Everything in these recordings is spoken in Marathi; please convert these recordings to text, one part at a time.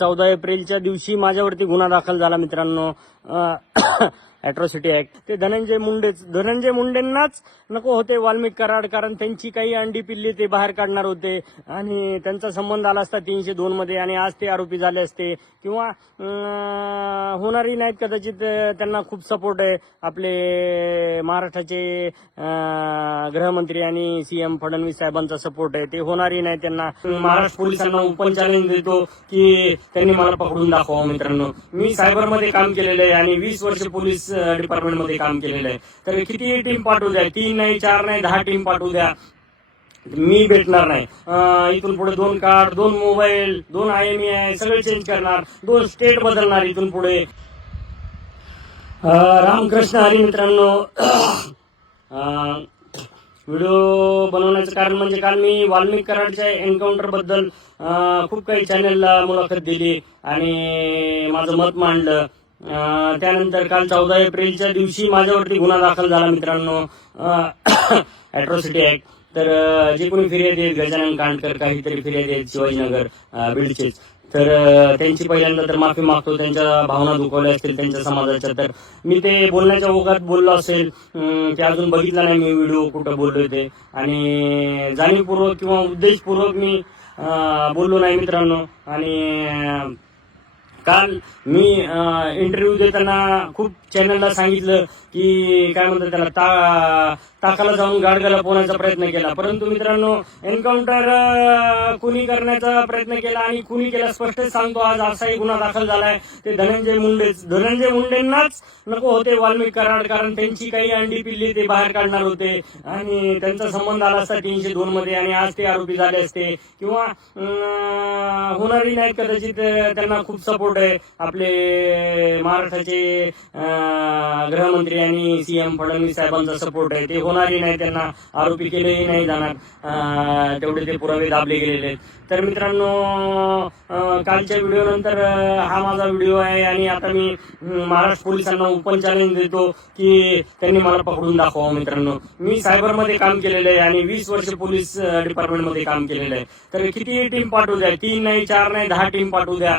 चौदा एप्रिलच्या दिवशी माझ्यावरती गुन्हा दाखल झाला मित्रांनो. अॅट्रॉसिटी ऍक्ट ते धनंजय मुंडेच धनंजय मुंडेंनाच नको होते वाल्मिक कराड कारण त्यांची काही अंडी पिल्ली ते बाहेर काढणार होते. आणि त्यांचा संबंध आला असता तीनशे दोन मध्ये आणि आज ते आरोपी झाले असते. किंवा होणारही नाहीत कदाचित त्यांना खूप सपोर्ट आहे. आपले महाराष्ट्राचे गृहमंत्री आणि सीएम फडणवीस साहेबांचा सपोर्ट आहे. ते होणारही नाही त्यांना. महाराष्ट्र पोलिसांना ओपन चॅलेंज देतो की त्यांनी मला पकडून दाखवा मित्रांनो. मी सायबरमध्ये काम केलेलं आहे आणि वीस वर्ष पोलीस डिपार्टमेंटमध्ये काम केलेलं आहे. तर किती टीम पाठवू द्या? तीन नाही चार नाही दहा टीम पाठवू द्या. मी भेटणार नाही. इथून पुढे दोन कार्ड दोन मोबाईल दोन आय एम आय सगळे चेंज करणार. दोन स्टेट बदलणार इथून पुढे. रामकृष्ण हरी मित्रांनो व्हिडिओ बनवण्याचं कारण म्हणजे काल मी वाल्मिक कराडच्या एन्काउंटरबद्दल खूप काही चॅनलला मुलाखत दिली आणि माझं मत मांडलं. त्यानंतर काल चौदा एप्रिलच्या दिवशी माझ्यावरती गुन्हा दाखल झाला मित्रांनो. अॅट्रॉसिटी ऍक्ट तर जे कोणी फिर्याद आहेत गजानन कांडकर काहीतरी फिर्याद आहेत शिवाजीनगर अं, तर त्यांची पहिल्यांदा तर माफी मागतो त्यांच्या भावना दुखवल्या असतील त्यांच्या समाजाच्या. तर मी ते बोलण्याच्या ओघात बोललो असेल. ते अजून बघितलं नाही मी व्हिडिओ कुठं बोललोय ते. आणि जाणीवपूर्वक किंवा उद्देशपूर्वक मी बोललो नाही मित्रांनो. आणि काल मी इंटरव्ह्यू देताना खूप चॅनलला सांगितलं की काय म्हणतात त्याला ता ताकाला जाऊन गाडगाला पोहण्याचा प्रयत्न केला. परंतु मित्रांनो एन्काउंटर कुणी करण्याचा प्रयत्न केला आणि कुणी केला स्पष्टच सांगतो. आज असाही गुन्हा दाखल झालाय. ते धनंजय मुंडे धनंजय मुंडेंनाच नको होते वाल्मिक कराड कारण त्यांची काही अंडी पिल्ली ते बाहेर काढणार होते. आणि त्यांचा संबंध आला असता तीनशे दोन मध्ये आणि आज ते आरोपी झाले असते. किंवा होणारी नाही नाहीत कदाचित त्यांना खूप सपोर्ट आहे आपले महाराष्ट्राचे गृहमंत्री आणि सीएम फडणवीस साहेबांचा सपोर्ट आहे. ते होणारही नाही त्यांना आरोपी केलेही नाही जाणार. तेवढे ते पुरावे दाबले गेलेले आहेत. तर मित्रांनो कालच्या व्हिडिओ नंतर हा माझा व्हिडिओ आहे आणि आता मी महाराष्ट्र पोलिसांना ओपन चॅलेंज देतो की त्यांनी मला पकडून दाखवा मित्रांनो. मी सायबरमध्ये काम केलेलं आहे आणि वीस वर्ष पोलीस डिपार्टमेंटमध्ये काम केलेलं आहे. तर किती टीम पाठवू द्या तीन नाही चार नाही दहा टीम पाठवू द्या.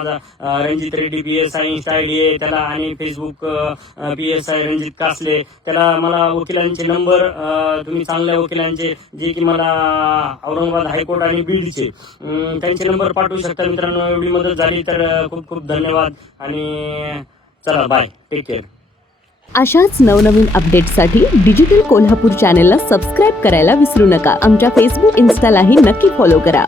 माझा Ranjit Reddy P S I आहे त्याला आणि Facebook P S I Ranjit Kasle. त्याला मला वकिलांचे नंबर तुम्ही चांगल्या वकिलांचे जे की मला औरंगाबाद हायकोर्ट आणि बीडचे त्यांचे नंबर पाठवू शकता मित्रांनो. एवढी मदत झाली तर खूप खूप धन्यवाद. आणि चला बाय टेक केअर अशाच नवनवीन अपडेट्ससाठी डिजिटल कोल्हापूर चॅनेलला सबस्क्राईब करायला विसरू नका. आमच्या फेसबुक इन्स्टालाही नक्की फॉलो करा.